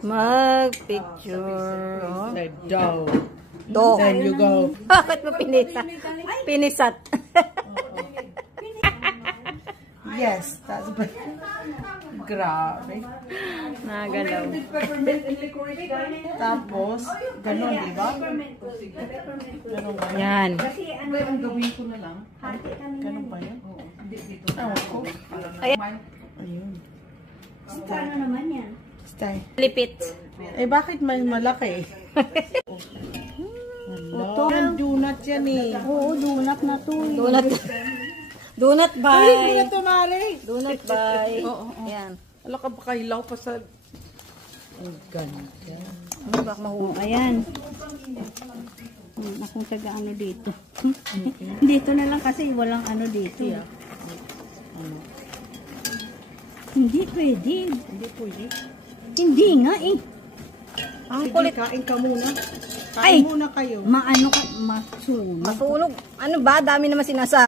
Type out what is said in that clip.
Mag-picture. Do. Do. Then you go. Bakit mo pinisat? Pinisat. Yes, that's better. Grabe. Nagalaw. Tapos, ganun, di ba? Ganun ba? Yan. Ang gawin ko na lang. Ganun ba yan? Ewan ko. Ayan. Ayun. Ano naman yan? Stay. Lipit. Eh, bakit may malaki? Ito. Donut yan eh. Oo, donut na to. Donut. Donut Ay, by. donut tumari. Donut by. Oo. Yan. Alam ka baka hilaw pa sa... Ang ganda. Ano ba mahuha? Ayan. Akong taga ano dito. Dito na lang kasi walang ano dito. Hindi pwede. Hindi pwede. Hindi nga eh. Ang Sige, kulit. kain ka muna. Ay! Kain muna kayo. Maano ka, masunog. Masunog. Ano ba? Dami naman sinasa.